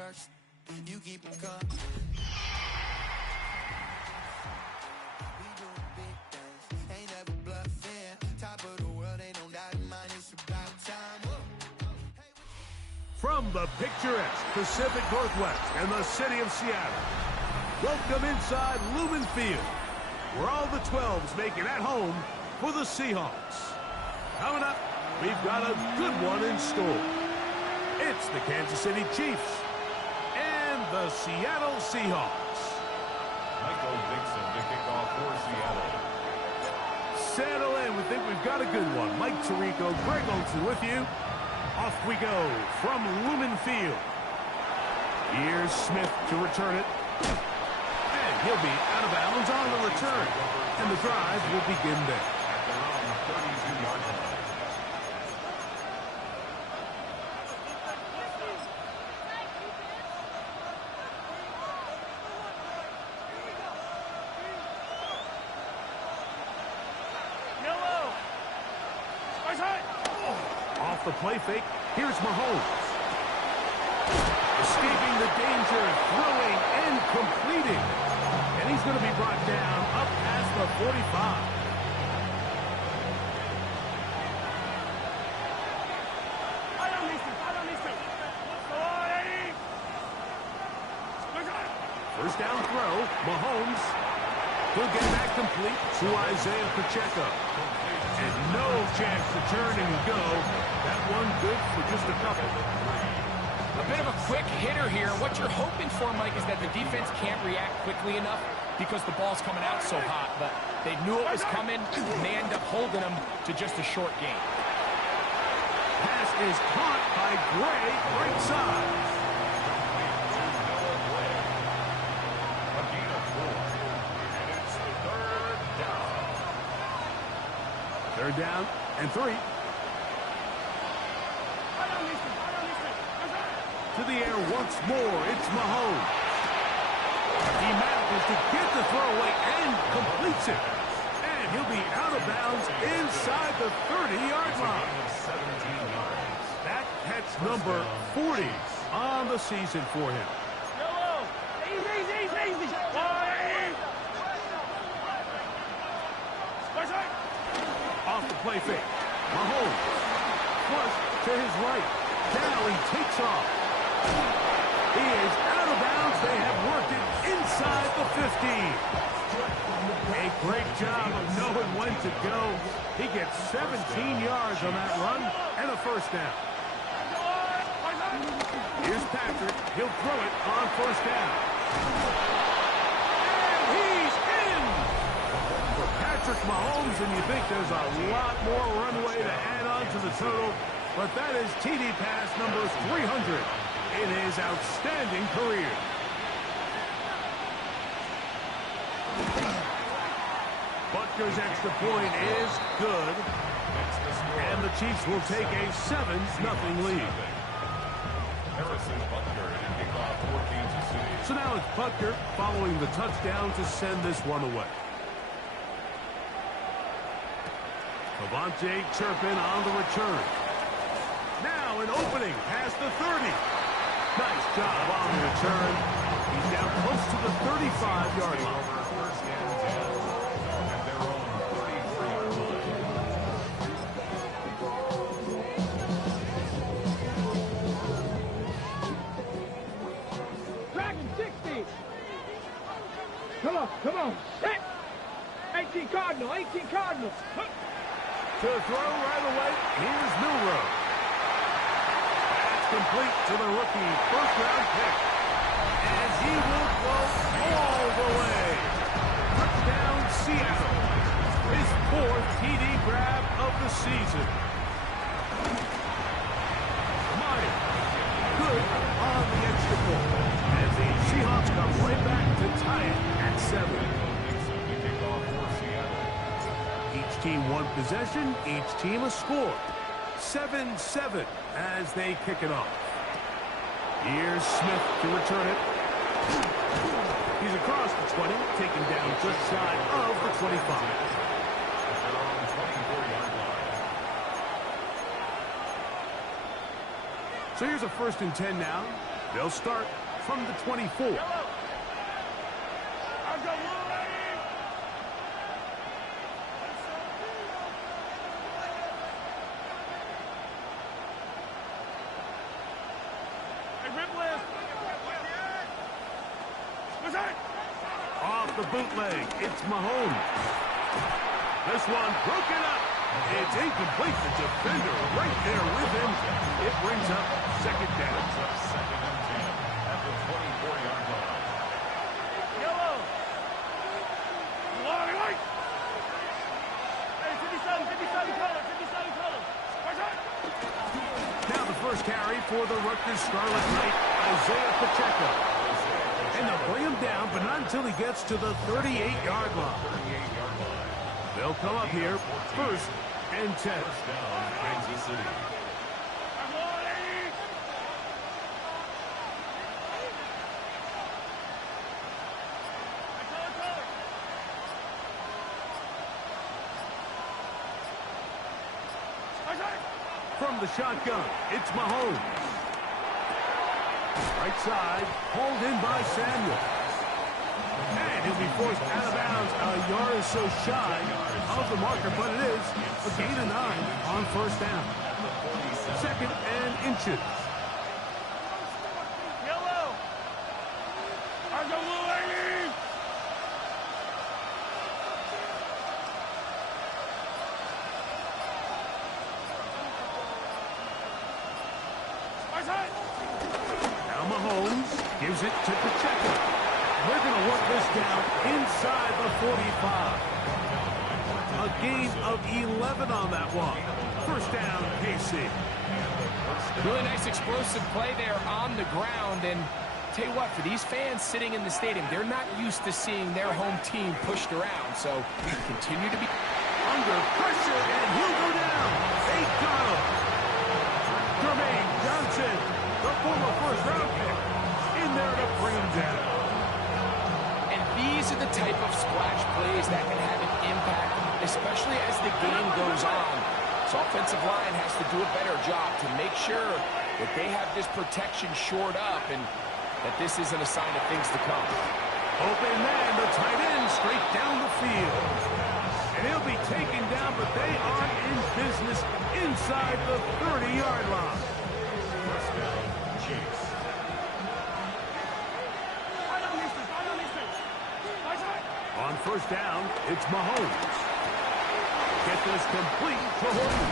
first. You keep them coming. We doing big things. Ain't never bluffing. Top of the world, ain't no doubt in mine. It's about time. From the picturesque Pacific Northwest and the city of Seattle, welcome inside Lumen Field, where all the 12s make it at home for the Seahawks. Coming up, we've got a good one in store. It's the Kansas City Chiefs and the Seattle Seahawks. Michael Dixon to kick off for Seattle. Settle in. We think we've got a good one. Mike Tirico, Greg Olsen with you. Off we go from Lumen Field. Here's Smith to return it. And he'll be out of bounds on the return. And the drive will begin there. At their own 32-yard line. Off the play fake, here's Mahomes. Escaping the danger, throwing and completing. And he's going to be brought down up past the 45. First down throw, Mahomes. He'll get that complete to Isaiah Pacheco. And no chance to turn and go. That one good for just a couple. A bit of a quick hitter here. What you're hoping for, Mike, is that the defense can't react quickly enough because the ball's coming out so hot. But they knew it was coming, and they end up holding them to just a short gain. Pass is caught by Gray, right side. Third down and 3. To the air once more, it's Mahomes. He manages to get the throwaway and completes it. And he'll be out of bounds inside the 30-yard line. That catch number 40 on the season for him. Off the play fake. Mahomes. Flush to his right. Now he takes off. He is out of bounds. They have worked it inside the 15. A great job of knowing when to go. He gets 17 yards on that run and a first down. Here's Patrick. He'll throw it on first down. And he's in! For Patrick Mahomes, and you think there's a lot more runway to add on to the total, but that is TD pass number 300 in his outstanding career. Butker's extra point is good, and the Chiefs will take a 7-0 lead. Harrison Butker to kick off for Kansas City. So now it's Butker following the touchdown to send this one away. Avante Turpin on the return. Now an opening past the 30. Nice job on the return. He's down close to the 35-yard line. First and 10 at their own 33-yard line. Dragon 60. Come on. Hit. 18 Cardinals. To throw right away, here's Milroe. That's complete to the rookie first-round pick. And he will go all the way. Touchdown, Seattle. His 4th TD grab of the season. Meyer, good on the extra point. As the Seahawks come right back to tie it at 7. Each team one possession, each team a score. 7-7 as they kick it off. Here's Smith to return it. He's across the 20, taken down just shy of the 25. So here's a 1st and 10 now They'll start from the 24. Off the bootleg, it's Mahomes. This one broken up. It's incomplete. The defender right there with him. It brings up second down. Second and 10 at the 24-yard line. Now the first carry for the Rutgers Scarlet Knight, Isaiah Pacheco. And they'll bring him down, but not until he gets to the 38-yard line. They'll come up here, first and 10. First down, Kansas City. From the shotgun, it's Mahomes. Right side, hauled in by Samuel. And he'll be forced out of bounds a yard or so shy of the marker, but it is a gain of 9 on first down. Second and inches. Now Mahomes gives it to Pacheco. They're going to work this down inside the 45. A gain of 11 on that one. First down, KC. Really nice explosive play there on the ground. And tell you what, for these fans sitting in the stadium, they're not used to seeing their home team pushed around. So continue to be Under pressure, and he'll go down. They got him. Jermaine Johnson, the former first-round pick, in there to bring him down. And these are the type of splash plays that can have an impact, especially as the game goes on. So offensive line has to do a better job to make sure that they have this protection shored up and that this isn't a sign of things to come. Open man, the tight end, straight down the field. And he'll be taken down, but they are in business inside the 30-yard line. First down, Chiefs. On first down, it's Mahomes. Get this complete to Horton.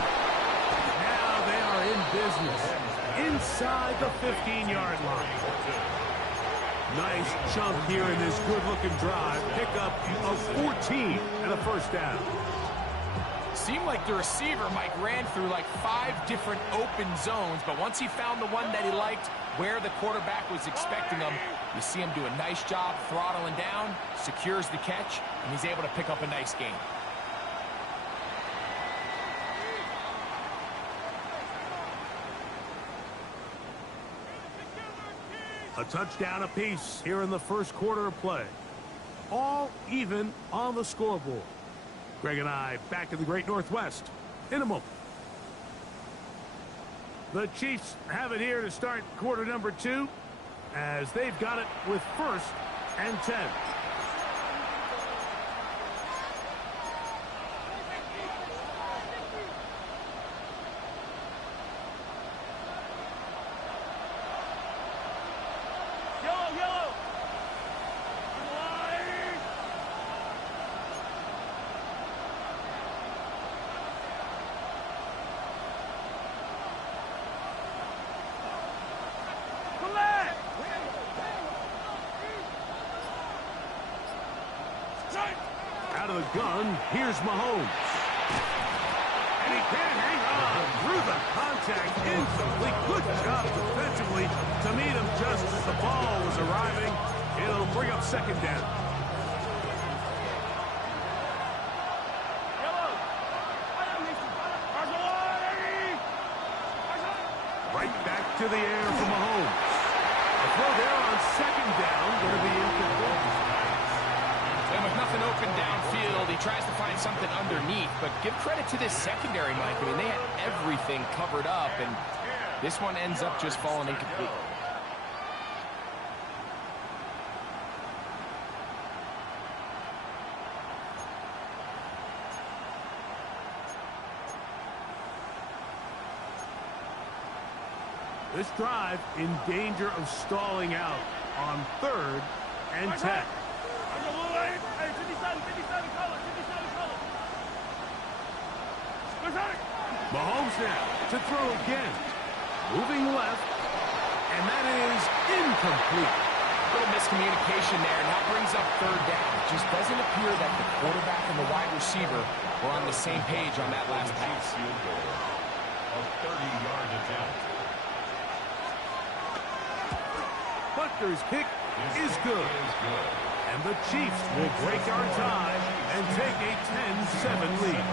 Now they are in business inside the 15-yard line. Nice chunk here in this good-looking drive. Pickup of 14 and a first down. Seemed like the receiver, Mike, ran through like 5 different open zones, but once he found the one that he liked, where the quarterback was expecting him, you see him do a nice job throttling down, secures the catch, and he's able to pick up a nice gain. A touchdown apiece here in the first quarter of play. All even on the scoreboard. Greg and I back in the Great Northwest in a moment. The Chiefs have it here to start quarter number 2 as they've got it with first and 10. Out of the gun, here's Mahomes. And he can't hang on through the contact. Incomplete. Good job defensively to meet him just as the ball was arriving. It'll bring up second down. Right back to the air for Mahomes. A throw there on second down. Going to be incomplete. And with nothing open downfield, he tries to find something underneath. But give credit to this secondary, Mike. I mean, they had everything covered up, and this one ends up just falling incomplete. This drive in danger of stalling out on 3rd and 10. Mahomes now to throw again. Moving left, and that is incomplete. A little miscommunication there, and that brings up 3rd down. It just doesn't appear that the quarterback and the wide receiver were on the same page on that last pass. Field goal. A 30-yard attempt. Butker's kick is good. And the Chiefs will break our tie and take a 10-7 lead.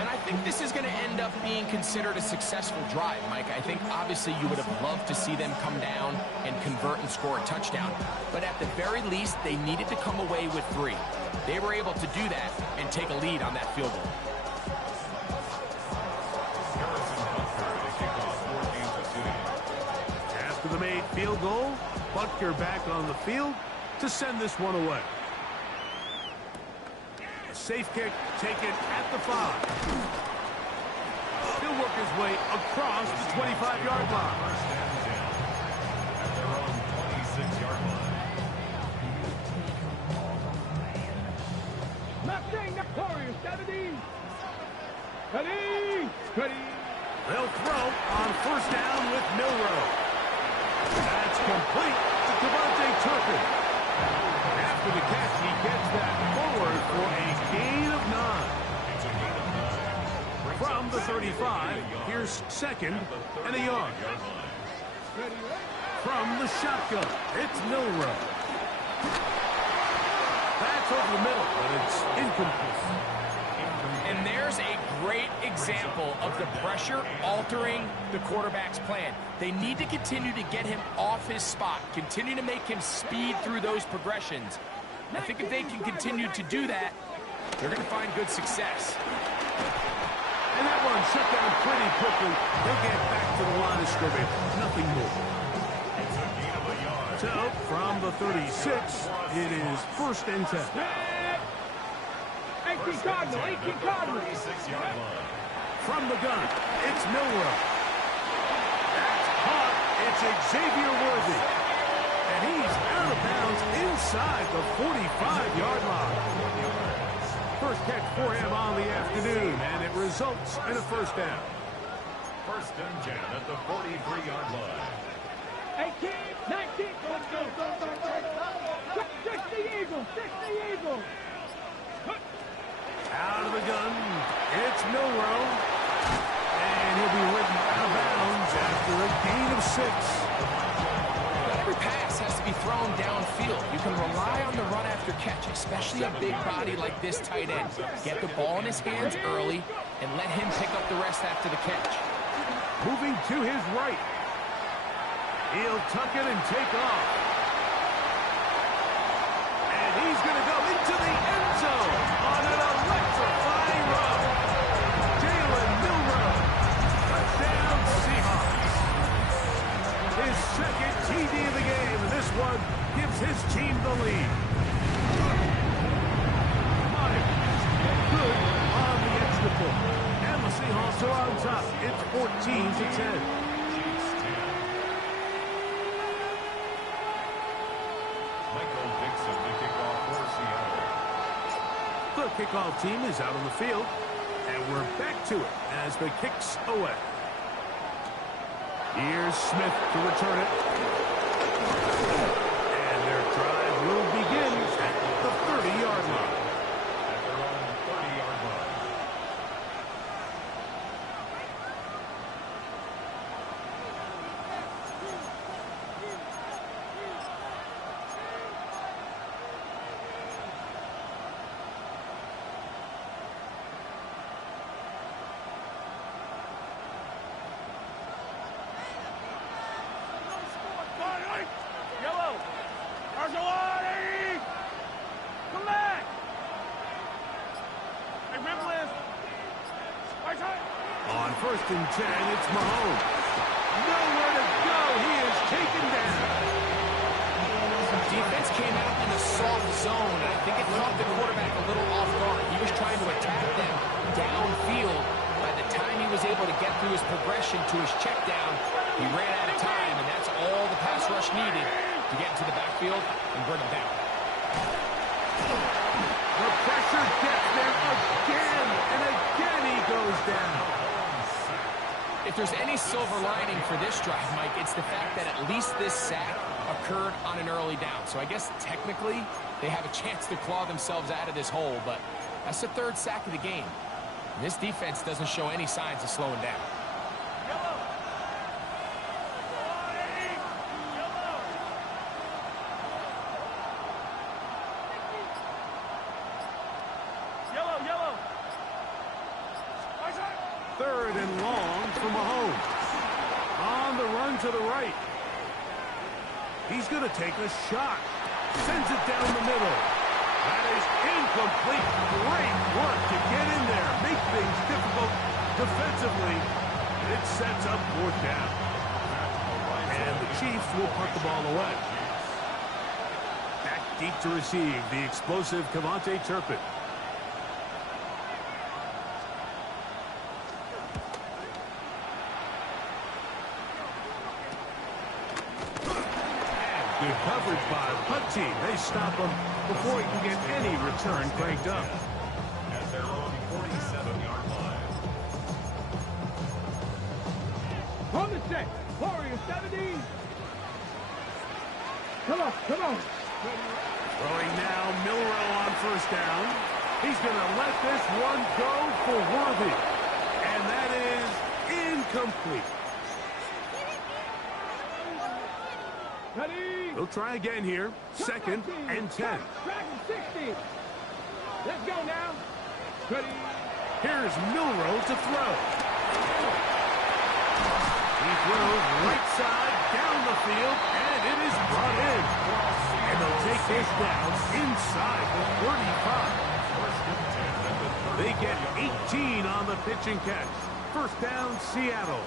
And I think this is going to end up being considered a successful drive, Mike. I think obviously you would have loved to see them come down and convert and score a touchdown. But at the very least, they needed to come away with 3. They were able to do that and take a lead on that field goal. After the made field goal, Butker back on the field to send this one away. A safe kick taken at the 5. He'll work his way across the 25-yard line. First and 10 at their own 26-yard line. Mustang Warriors, 70. Ready. They'll throw on 1st down with Milroe. That's complete to Devontae Turpin. After the catch, he gets that forward for a gain of 9. From the 35, here's 2nd and a yard. From the shotgun, it's Milroe. That's over the middle, but it's incomplete. And there's a great example of the pressure altering the quarterback's plan. They need to continue to get him off his spot, continue to make him speed through those progressions. I think if they can continue to do that, they're going to find good success. And that one shut down pretty quickly. They'll get back to the line of scrimmage. Nothing more. So, from the 36, it is 1st and 10. 18 Cardinal. 36-yard line. From the gun, it's Milroe. That's caught. It's Xavier Worthy. And he's out of bounds inside the 45-yard line. First catch for him on the afternoon, and it results in a 1st down. 1st and 10 at the 43-yard line. 18, 19. 60 Eagles. Out of the gun, it's Milroe. And he'll be ridden out of bounds after a gain of 6. Every pass has to be thrown downfield. You can rely on the run after catch, especially a big body like this tight end. Get the ball in his hands early and let him pick up the rest after the catch. Moving to his right. He'll tuck it and take off. And he's going to go into the end zone on an electrifying run. Jalen Milroe. Touchdown Seahawks. His 2nd TD of the game, and this one gives his team the lead. Myers, good on the extra point. And the Seahawks are on top. It's 14-10. Michael Dixon, the kickoff for Seattle. The kickoff team is out on the field, and we're back to it as the kick's away. Here's Smith to return it. And their drive will begin at the 30-yard line. At their own 30-yard line. On 1st and 10, it's Mahomes. Nowhere to go. He is taken down. Defense came out in a soft zone, and I think it caught the quarterback a little off guard. He was trying to attack them downfield. By the time he was able to get through his progression to his check down, he ran out of time, and that's all the pass rush needed to get into the backfield and bring him down. The pressure gets there again, and again he goes down. If there's any silver lining for this drive, Mike, it's the fact that at least this sack occurred on an early down. So I guess technically they have a chance to claw themselves out of this hole, but that's the third sack of the game. And this defense doesn't show any signs of slowing down. Third and long for Mahomes. On the run to the right. He's going to take a shot. Sends it down the middle. That is incomplete. Great work to get in there. Make things difficult defensively. It sets up fourth down. And the Chiefs will punt the ball away. Back deep to receive the explosive Kevontae Turpin. Good coverage by the punt team. They stop him before he can get any return cranked up. At their own 47-yard line. On the set. Warriors 70. Come on, come on. Throwing now, Milrow on first down. He's going to let this one go for Worthy. And that is incomplete. Ready. He'll try again here. Second and 10. Dragon 60. Let's go now. Ready. Here's Milrow to throw. He throws right side down the field, and it is brought in. And they'll take this down inside the 35. They get 18 on the pitch and catch. First down, Seattle.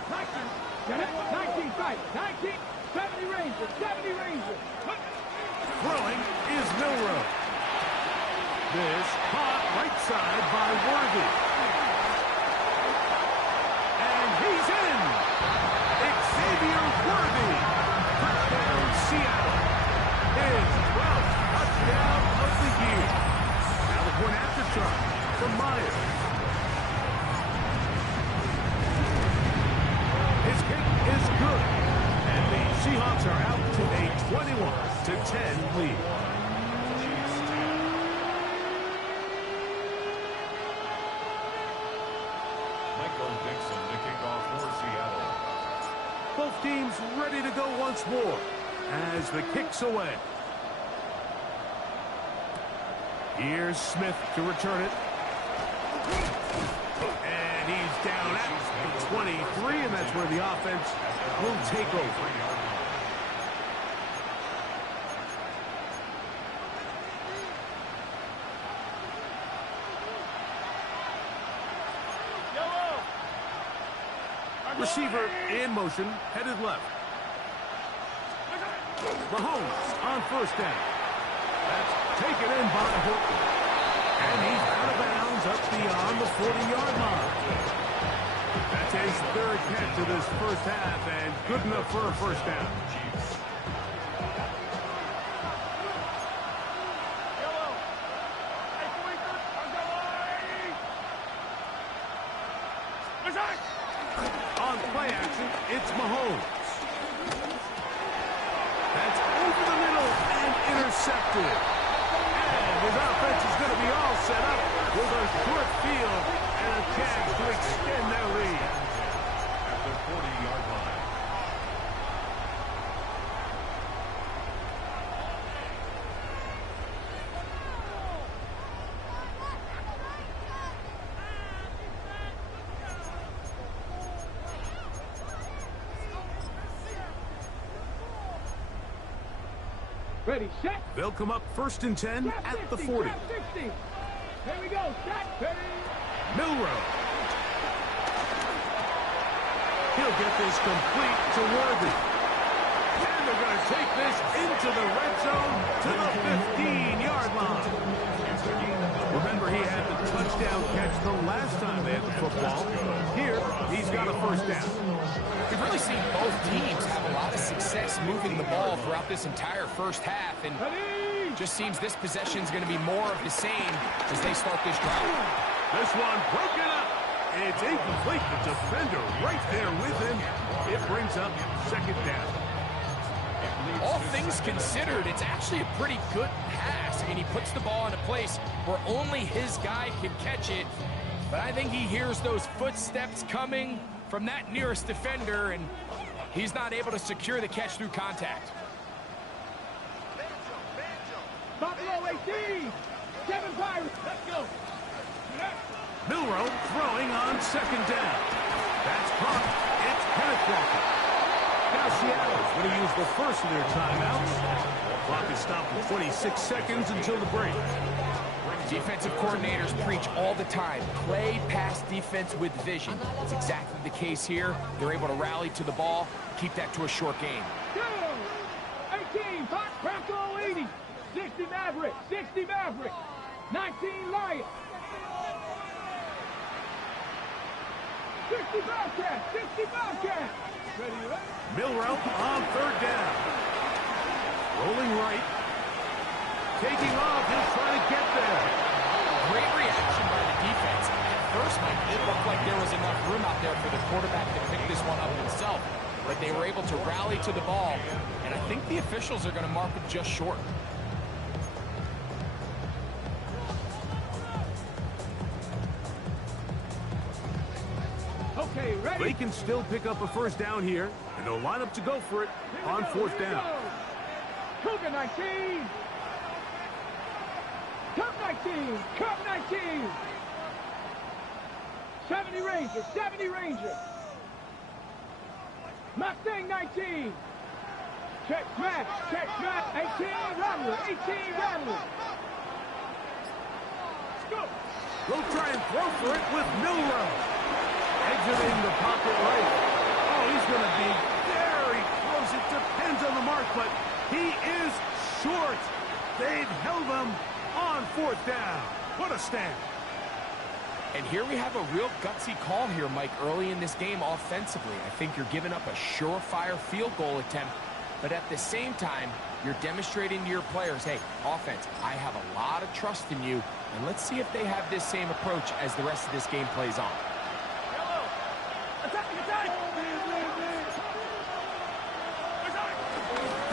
19 fight. 19. 70 Rangers. 70 Rangers. Throwing is Milrow. This caught right side by Worthy. And he's in. Xavier Worthy. Touchdown, Seattle. His 12th touchdown of the year. Now the point after try from Myers. His kick is good. And the Seahawks are out to a 21-10 lead. Michael Dixon to kick off for Seattle. Both teams ready to go once more as the kick's away. Here's Smith to return it. And he's down at the 23, and that's where the offense will take over. Receiver in motion, headed left. Mahomes on first down. That's taken in by Horton. And he's out of bounds up beyond the 40-yard line. That's his third catch of this first half, and good enough for a first down. On play action, it's Mahomes. That's over the middle and intercepted. And his offense is going to be all set up with a short field and a chance to extend their lead. At the 40-yard line. Ready, set. They'll come up first and 10 at the 40. 60. Here we go. Set. Ready. Milrow. He'll get this complete to Worthy. And they're going to take this into the red zone to the 15-yard line. Remember, he had the touchdown catch the last time they had the football. Here, he's got a first down. We've really seen both teams have a lot of success moving the ball throughout this entire first half, and just seems this possession is going to be more of the same as they start this drive. This one broken up. It's incomplete. The defender right there with him. It brings up second down. All things considered, it's actually a pretty good pass. I mean, he puts the ball in a place where only his guy can catch it. But I think he hears those footsteps coming from that nearest defender, and he's not able to secure the catch through contact. Buffalo 18. 7 Pirates. Let's go. Milroe throwing on second down. That's caught. It's Kenneth Walker. Now Seattle's going to use the first of their timeouts. The clock is stopped for 26 seconds until the break. Defensive coordinators preach all the time, play pass defense with vision. It's exactly the case here. They're able to rally to the ball, keep that to a short game. 18, Fox Bronco 80. 60 Maverick, 60 Maverick. 19 Lions. 60 Bobcats, 60 Bobcats. Milroe on third down. Rolling right. Taking off. He'll try to get there. Great reaction by the defense. At first, Mike, it looked like there was enough room out there for the quarterback to pick this one up himself. But they were able to rally to the ball, and I think the officials are going to mark it just short. Okay, ready? They can still pick up a first down here, and they'll line up to go for it on fourth down. Cougar 19. Cup 19. Cup 19. 70 Rangers. 70 Rangers. Mustang 19. Check smash. Check smash. 18 Rattler. 18 Rattler. Let's go. They'll try and throw for it with Milroe. Exiting the pocket right. Oh, he's going to be very close. It depends on the mark, but he is short. They've held him on fourth down. What a stand. And here we have a real gutsy call here, Mike, early in this game offensively. I think you're giving up a surefire field goal attempt, but at the same time, you're demonstrating to your players, hey, offense, I have a lot of trust in you, and let's see if they have this same approach as the rest of this game plays on.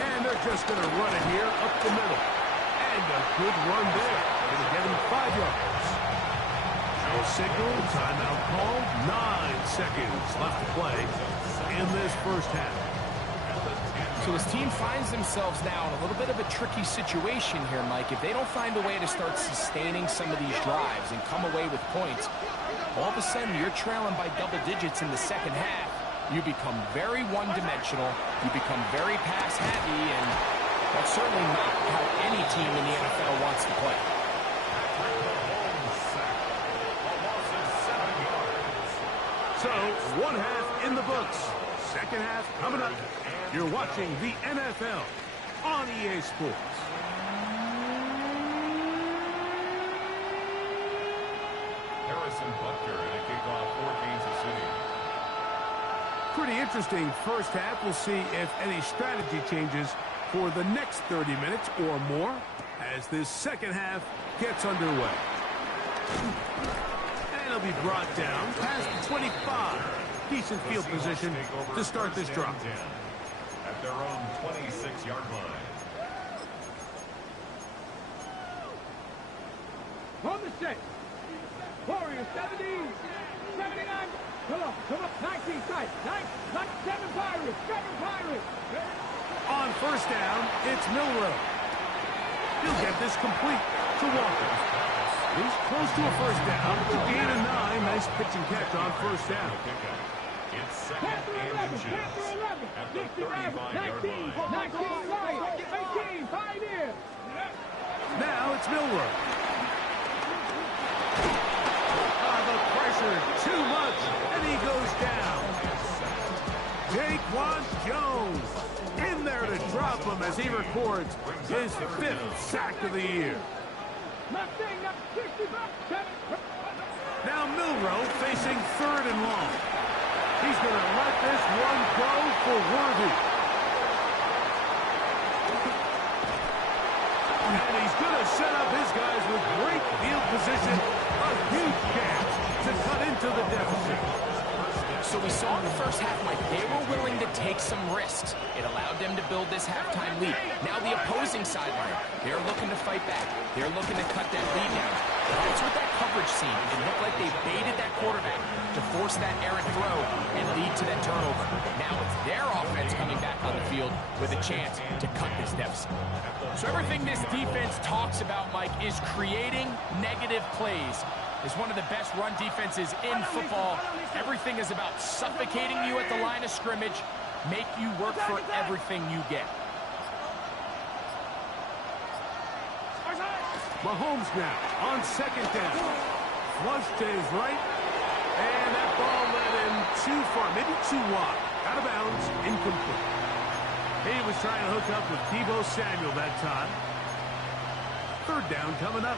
And they're just going to run it here up the middle. And a good run there. Going to get him 5 yards. No signal, timeout called. 9 seconds left to play in this first half. So his team finds themselves now in a little bit of a tricky situation here, Mike. If they don't find a way to start sustaining some of these drives and come away with points, all of a sudden you're trailing by double digits in the second half. You become very one-dimensional, you become very pass-heavy, and that's certainly not how any team in the NFL wants to play. So, one half in the books. Second half coming up. You're watching the NFL on EA Sports. Harrison Butker and a kickoff for Kansas City. Pretty interesting first half. We'll see if any strategy changes for the next 30 minutes or more as this second half gets underway. And it'll be brought down past the 25. Decent field position to start this drive. At their own 26-yard line. On the set. Warriors 70. 79. Come on. 19 tight. 7 Pirates. 7 Pirates. On first down, it's Milroe. He'll get this complete to Walker. He's close to a first down. It's a gain of 9. Nice pitch and catch on first down. It's second and inches at the 35-yard line. 19 Lions. 18 Pioneers. Now it's Milroe. The pressure too much, and he goes down. Jaquan Jones in there to drop him as he records his 5th sack of the year. Mustang number 60. Now Milroe facing 3rd and long. He's going to let this one go for Worthy. And he's going to set up his guys with great field position. A huge chance to cut into the deficit. So we saw in the first half, Mike, they were willing to take some risks. It allowed them to build this halftime lead. Now the opposing sideline, they're looking to fight back. They're looking to cut that lead down. That's what that coverage scene. It looked like they baited that quarterback to force that errant throw and lead to that turnover. Now it's their offense coming back on the field with a chance to cut this deficit. So everything this defense talks about, Mike, is creating negative plays. Is one of the best run defenses in football. Everything is about suffocating you at the line of scrimmage, make you work for everything you get. Mahomes now on 2nd down. Flush to his right. And that ball led him too far, maybe too wide. Out of bounds, incomplete. He was trying to hook up with Deebo Samuel that time. 3rd down coming up.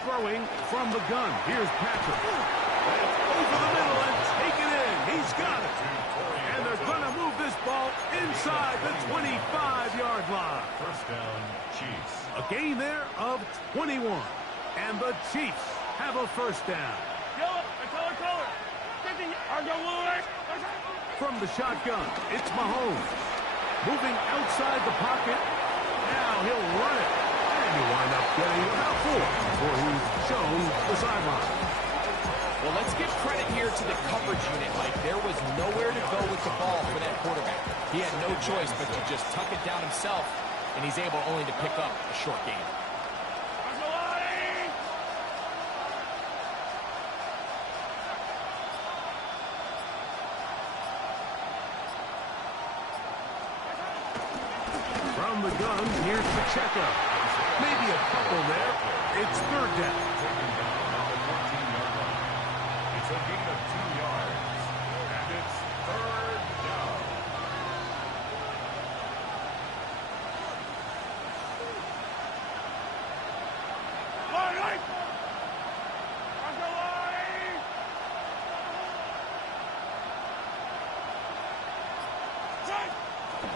Throwing from the gun. Here's Patrick. That's over the middle and take it in. He's got it. And they're going to move this ball inside the 25-yard line. 1st down, Chiefs. A gain there of 21. And the Chiefs have a 1st down. From the shotgun, it's Mahomes. Moving outside the pocket. Now he'll run it. And he'll wind up getting about 4 before he's shown the sideline. Well, let's give credit here to the coverage unit, Mike. There was nowhere to go with the ball for that quarterback. He had no choice but to just tuck it down himself, and he's able only to pick up a short gain. From the gun, here's Pacheco. Maybe a couple there. It's 3rd down. It's a gain of 2 yards. And it's 3rd down.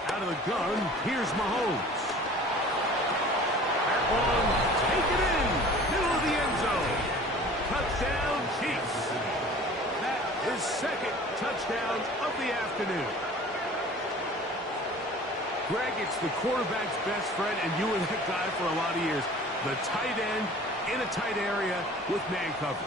Out of the gun, here's Mahomes. That one, take it in, middle of the end zone. Touchdown, Chiefs. That is 2nd touchdown of the afternoon. Greg, it's the quarterback's best friend, and you were that guy for a lot of years. The tight end in a tight area with man coverage.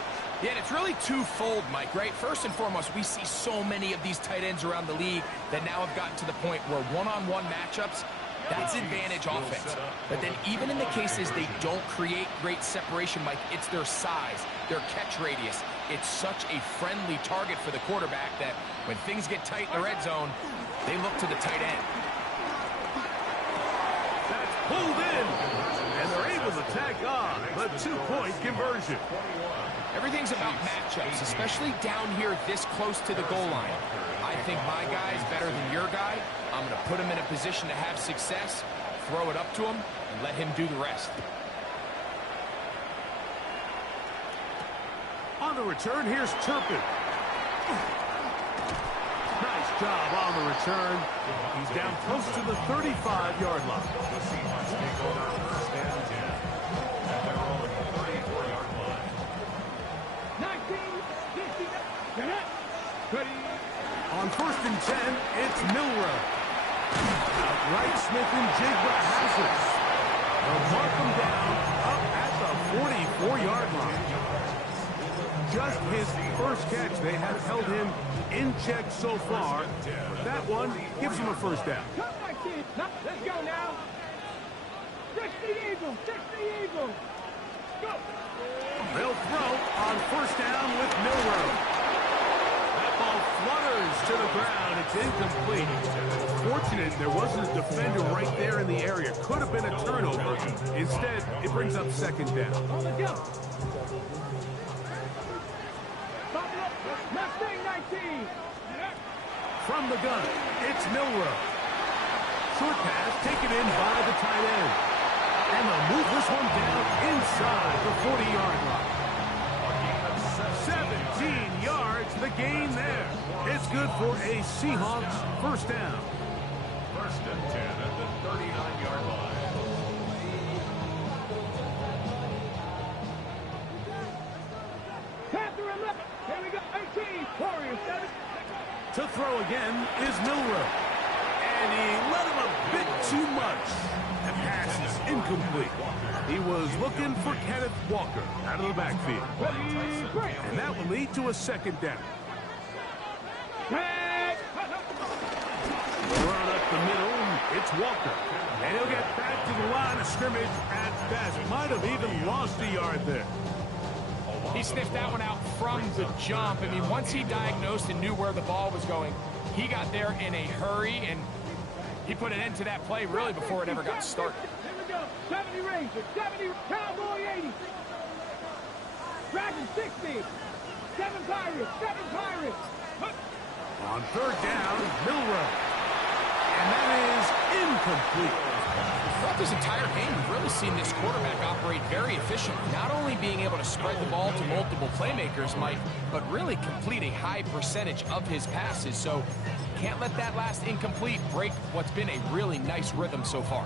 Yeah, and it's really twofold, Mike, right? First and foremost, we see so many of these tight ends around the league that now have gotten to the point where one-on-one matchups, that's advantage offense. But then even in the cases they don't create great separation, Mike, it's their size, their catch radius. It's such a friendly target for the quarterback that when things get tight in the red zone, they look to the tight end. That's pulled in, and they're able to tack on the 2-point conversion. Everything's about matchups, especially down here this close to the goal line. I think my guy is better than your guy. I'm going to put him in a position to have success, throw it up to him, and let him do the rest. On the return, here's Turpin. Nice job on the return. He's down close to the 35-yard line. The Seahawks take over 1st and 10. At their own 34-yard line. 19, 50, On 1st and 10, it's Milroe. Outright Smith and Jigba has it. They'll mark them down up at the 44-yard line. Just his first catch. They have held him in check so far. But that one gives him a 1st down. come on, kid. Let's go now. 60 Eagles, 60 Eagles. Go. They'll throw on 1st down with Milroe. That ball flutters to the ground. It's incomplete. Fortunate there wasn't a defender right there in the area. Could have been a turnover. Instead, it brings up second down. On the jump. Mustang 19. From the gun, it's Milroe. Short pass taken in by the tight end. And they'll move this one down inside the 40-yard line. 17 yards, the gain there. It's good for a Seahawks first down. First and 10 at the 39-yard line. Panther and left. Here we go. 18. Warriors 7. To throw again is Milroe. And he let him a bit too much. The pass is incomplete. He was looking for Kenneth Walker out of the backfield. Ready, break. And that will lead to a second down. Break. Run up the middle, it's Walker. And he'll get back to the line of scrimmage at best. Might have even lost a yard there. He sniffed that one out from the jump. I mean, once he diagnosed and knew where the ball was going, he got there in a hurry, and he put an end to that play really before it ever got started. Here we go. 70 Rangers. 70 Cowboy 80. Dragon 60. 7 Pirates. 7 Pirates. On third down, Milroe. And that is incomplete. Throughout this entire game, we've really seen this quarterback operate very efficiently. Not only being able to spread the ball to multiple playmakers, Mike, but really complete a high percentage of his passes. So can't let that last incomplete break what's been a really nice rhythm so far.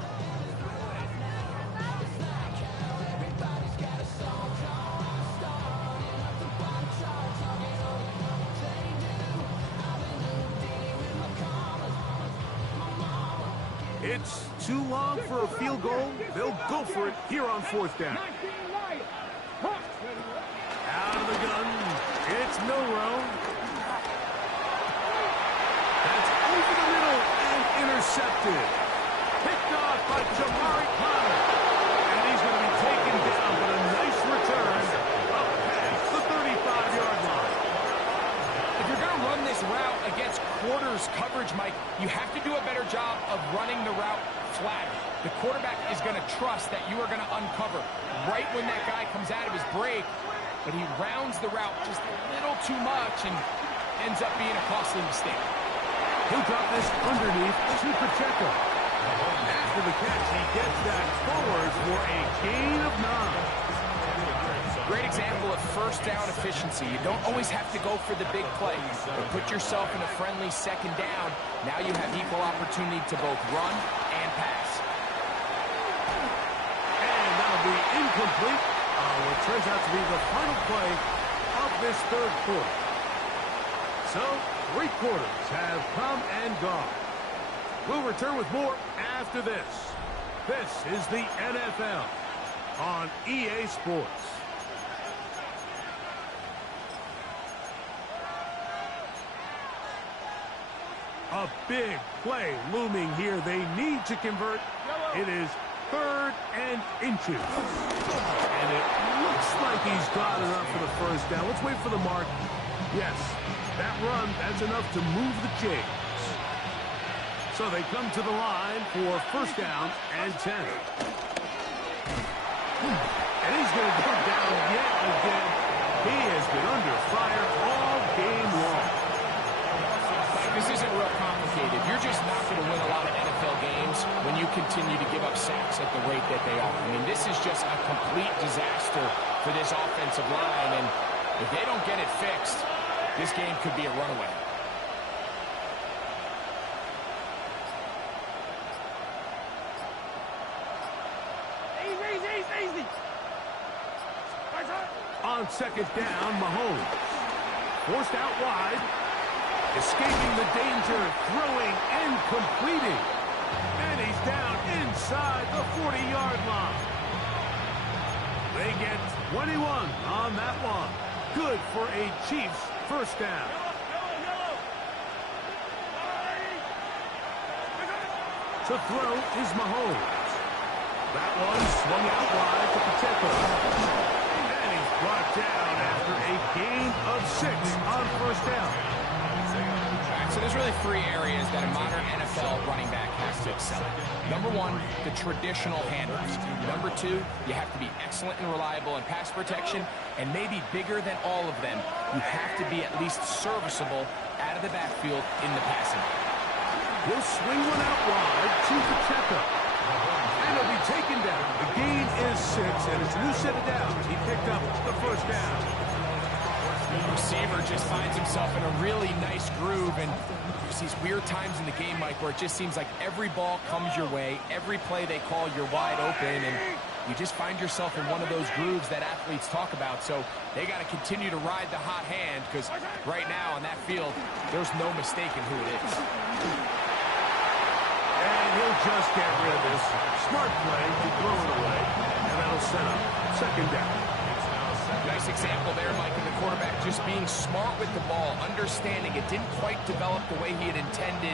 It's too long for a field goal. They'll go for it here on fourth down. 19 Lions. Hawk. Out of the gun, it's Milroe. That's over the middle and intercepted. Picked off by Jamari Connor. And he's going to be taken down, but a nice return up past the 35-yard line. If you're going to run this route against quarters coverage, Mike, you have to do a better job of running the route flat. The quarterback is going to trust that you are going to uncover right when that guy comes out of his break, but he rounds the route just a little too much and ends up being a costly mistake. He'll drop this underneath to Pacheco. After the catch, he gets that forward for a gain of 9. Great example of first down efficiency. You don't always have to go for the big play, but put yourself in a friendly second down. Now you have equal opportunity to both run and pass. And that'll be incomplete on what turns out to be the final play of this third quarter. So, 3 quarters have come and gone. We'll return with more after this. This is the NFL on EA Sports. A big play looming here. They need to convert. It is 3rd and inches. And it looks like he's got enough for the first down. Let's wait for the mark. Yes, that run, that's enough to move the chains. So they come to the line for first down and 10. And he's going to go down yet again. He has been under fire all game long. This isn't real complicated. You're just not going to win a lot of NFL games when you continue to give up sacks at the rate that they are. I mean, this is just a complete disaster for this offensive line, and if they don't get it fixed, this game could be a runaway. Easy. On second down, Mahomes. Forced out wide. Escaping the danger, throwing and completing. And he's down inside the 40-yard line. They get 21 on that one. Good for a Chiefs first down. To throw is Mahomes. That one swung out wide to Pacheco. And he's brought down after a gain of 6 on first down. So there's really three areas that a modern NFL running back has to excel at. Number one, the traditional handles. Number two, you have to be excellent and reliable in pass protection, and maybe bigger than all of them, you have to be at least serviceable out of the backfield in the passing game. He'll swing one out wide to Pacheco. And he'll be taken down. The gain is 6, and it's a new set of downs. He picked up the first down. The receiver just finds himself in a really nice groove, and there's these weird times in the game, Mike, where it just seems like every ball comes your way, every play they call, you're wide open, and you just find yourself in one of those grooves that athletes talk about. So they got to continue to ride the hot hand, because right now on that field, there's no mistaking who it is. And he'll just get rid of this. Smart play to throw it away, and that'll set up second down. Nice example there, Mike, of the quarterback just being smart with the ball, understanding it didn't quite develop the way he had intended.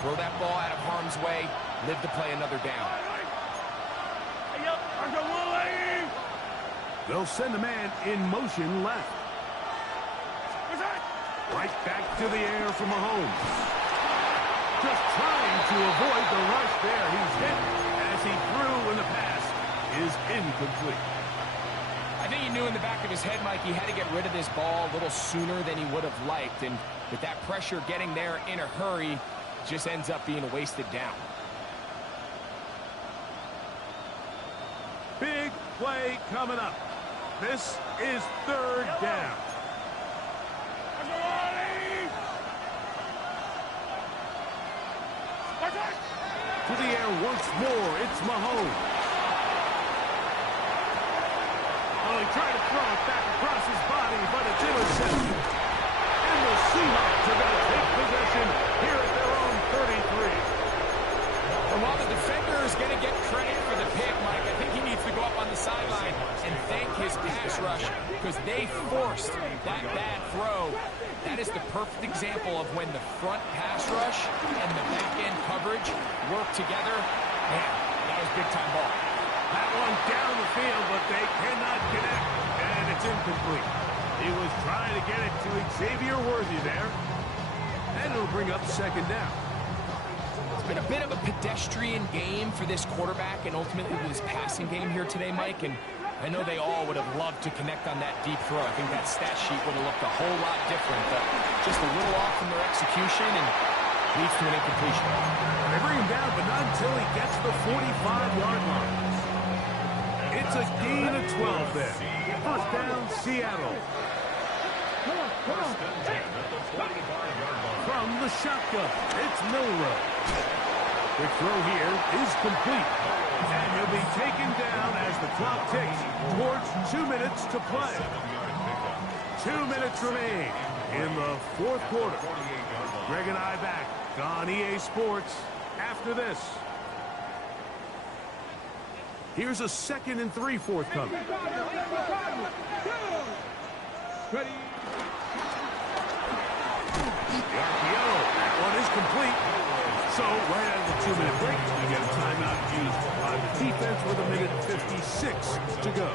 Throw that ball out of harm's way, live to play another down. They'll send a man in motion left. Right back to the air for Mahomes. Just trying to avoid the rush there. He's hit as he threw, and the pass is incomplete. I think he knew in the back of his head, Mike, he had to get rid of this ball a little sooner than he would have liked. And with that pressure getting there in a hurry, it just ends up being a wasted down. Big play coming up. This is third down. To the air once more. It's Mahomes. Oh, he tried to throw it back across his body, but it's intercepted. And the Seahawks are going to take possession here at their own 33. And while the defender is going to get credit for the pick, Mike, I think he needs to go up on the sideline and thank his pass rush, because they forced that bad throw. That is the perfect example of when the front pass rush and the back-end coverage work together. Man, that was big-time ball. That one down the field, but they cannot connect, and it's incomplete. He was trying to get it to Xavier Worthy there, and it'll bring up second down. It's been a bit of a pedestrian game for this quarterback and ultimately this passing game here today, Mike, and I know they all would have loved to connect on that deep throw. I think that stat sheet would have looked a whole lot different, but just a little off in their execution and leads to an incompletion. They bring him down, but not until he gets the 45-yard line. It's a gain of 12 there. First down, Seattle. From the shotgun, it's Milroe. The throw here is complete. And he'll be taken down as the clock ticks towards 2 minutes to play. 2 minutes remain in the fourth quarter. Greg and I back on EA Sports after this. Here's a 2nd and 3 forthcoming. Ready. The RPO, that one is complete. So, right out of the 2-minute break, we get a timeout used by the defense with 1:56 to go.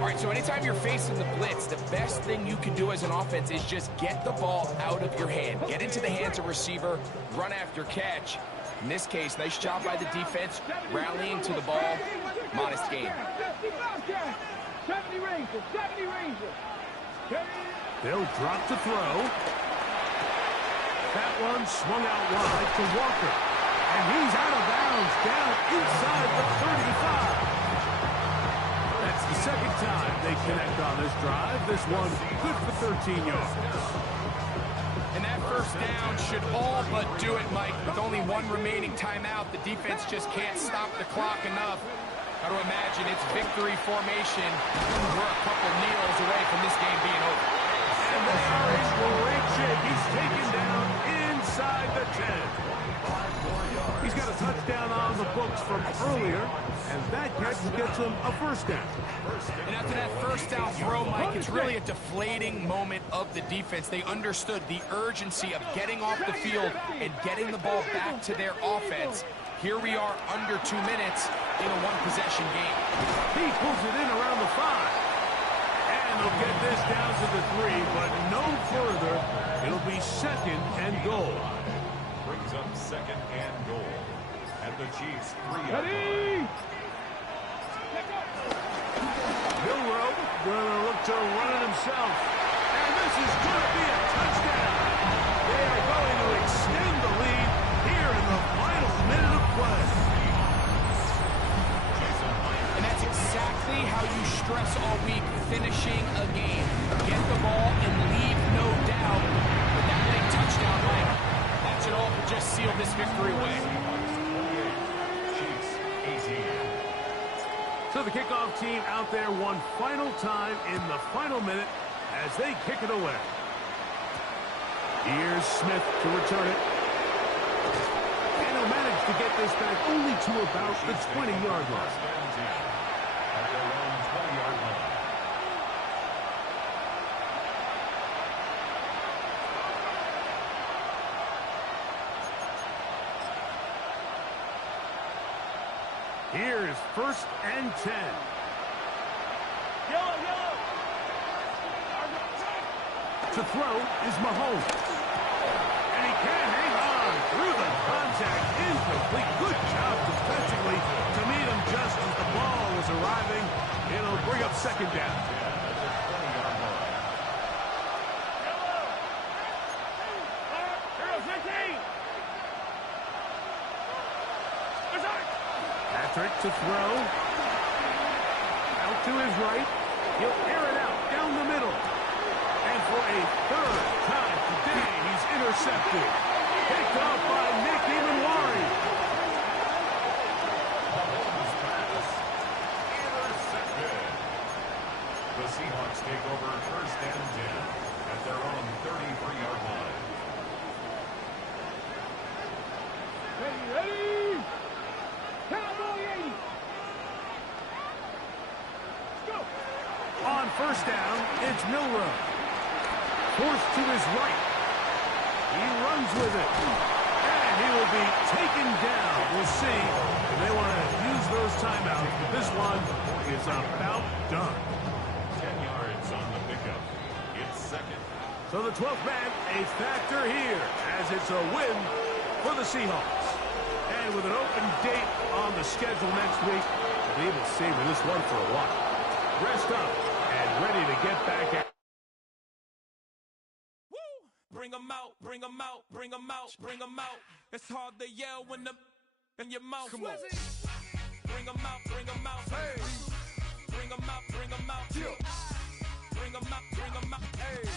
All right, so anytime you're facing the blitz, the best thing you can do as an offense is just get the ball out of your hand. Get into the hands of receiver, run after catch. In this case, nice job by the defense, rallying to the ball. Modest game. 70 Rangers, 70 Rangers. They'll drop to throw. That one swung out wide to Walker. And he's out of bounds, down inside the 35. That's the second time they connect on this drive. This one good for 13 yards. And that first down should all but do it, Mike. With only one remaining timeout, the defense just can't stop the clock enough. Got to imagine it's victory formation. We're a couple kneels away from this game being over. And they are in great shape. He's taken down inside the 10. He's got a touchdown on the books from earlier, and that catch gets him a first down. And after that first down throw, Mike, it's really a deflating moment of the defense. They understood the urgency of getting off the field and getting the ball back to their offense. Here we are under 2 minutes in a one-possession game. He pulls it in around the 5. And they'll get this down to the 3, but no further. It'll be second and goal. Brings up second and goal. At the Chiefs' 3-yard line. Ready? Milroe going to look to run it himself. And this is going to be a touchdown. They are going to extend the lead here in the final minute of play. And that's exactly how you stress all week, finishing a game. Get the ball and leave no doubt. But that big touchdown line, that should all just seal this victory away. Chiefs 18. So the kickoff team out there one final time in the final minute as they kick it away. Here's Smith to return it. And he'll manage to get this back only to about the 20-yard line. At their own 20-yard line. Here's 1st and 10. To throw is Mahomes. And he can hang on through the contact. Incomplete. Good job defensively to meet him just as the ball was arriving. It'll bring up second down. Patrick to throw. Out to his right. He'll air it out down the middle. And for a third time today, he's intercepted. Picked off by Nick Emanwari. Intercepted. The Seahawks take over 1st and 10 at their own 33-yard line. Ready? Cowboy 80. Let's go. On 1st down, it's Milroe. Forced to his right. He runs with it. And he will be taken down. We'll see if they want to use those timeouts. But this one is about done. 10 yards on the pickup. It's second. So the 12th man, a factor here, as it's a win for the Seahawks. And with an open date on the schedule next week, they'll be able to savor this one for a while. Rest up and ready to get back at. Bring them out, bring them out, bring them out, bring them out. It's hard to yell when the in your mouth. Come on. Bring them out, bring them out. Hey. Bring them out, bring them out. Bring them out, bring them out. Hey.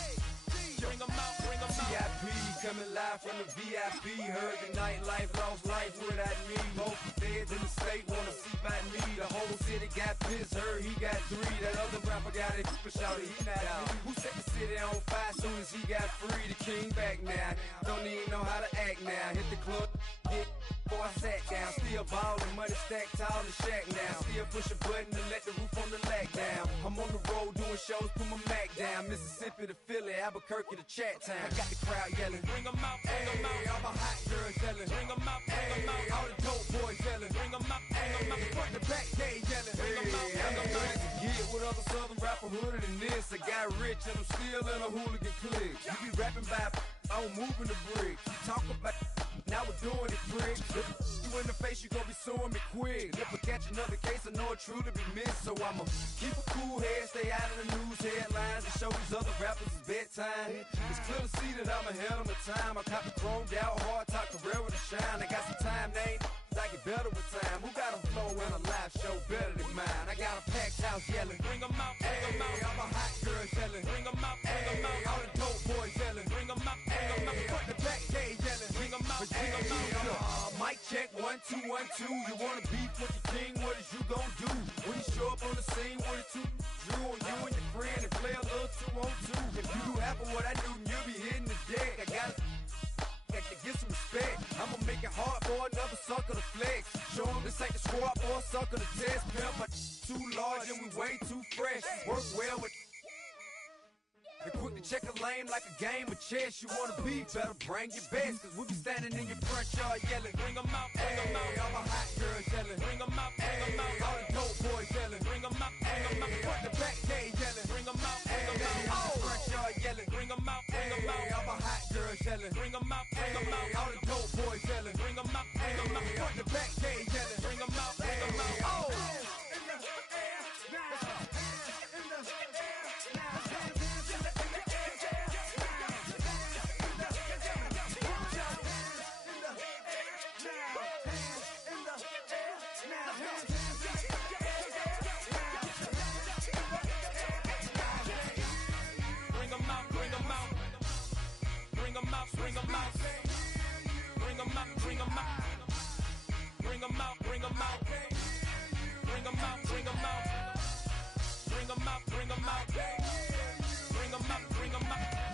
Bring them out, bring them out. VIP coming live from the VIP. Heard the nightlife, lost life without me. Both feds in the state wanna see by me. The whole city got pissed, heard he got 3. That other rapper got it, but shouted he not out. Who set the city on fire soon as he got free? The king back now. Don't even know how to act now. Hit the club, hit. Before I sat down, still ballin', money stacked tall and shack now. Still push a button to let the roof on the lag down. I'm on the road doing shows, put my Mac down. Mississippi to Philly, Albuquerque to Chat Town. I got the crowd yelling, bring them out, bring them out. All my hot girls yelling, bring them out, bring them out. All the dope boys yelling, bring them out, bring them out. Front to back, they yelling, bring them out, bring them out. Get with other southern rapper hooded than this. I got rich and I'm still in a hooligan clique. You be rapping by, I'm moving the bricks. You talk about, now we're doing it, prick. You in the face, you gon' be suing me quick. If I catch another case, I know it truly be missed. So I'ma keep a cool head, stay out of the news headlines, and show these other rappers it's bedtime. It's clear to see that I'm ahead of my time. I cop the chromed out, hard top career with a shine. I got some time, name. I get better with time. Who got a flow and a live show better than mine? I got a packed house yelling, bring them out, bring them out. All my hot girls yelling, bring them out, bring them out. All the dope boys yelling, bring them out, bring them out. Front the back, they yelling, bring them out, bring them out. Mic check, 1, 2, 1, 2. You wanna beef with the king? What is you gon' do? When you show up on the scene with a 2 Drew on you and your friend and play a little 2-on-2. If you do half of what I do, you'll be hitting the deck. I gotta get some respect. I'ma make it hard for another sucker to flex. Show 'em this ain't the squad or a sucker to test. Pimp, but too large and we way too fresh. Work well with and quick to check a lane like a game of chess. You wanna be better, bring your best. Cause we be standing in your front yard yelling, bring them out, bring them out. All my hot girls yelling, bring them out, bring them out. All the dope boys yelling, bring them out, bring them out. Front the back, they yelling, bring them out, bring 'em out. Bring 'em out, bring 'em out.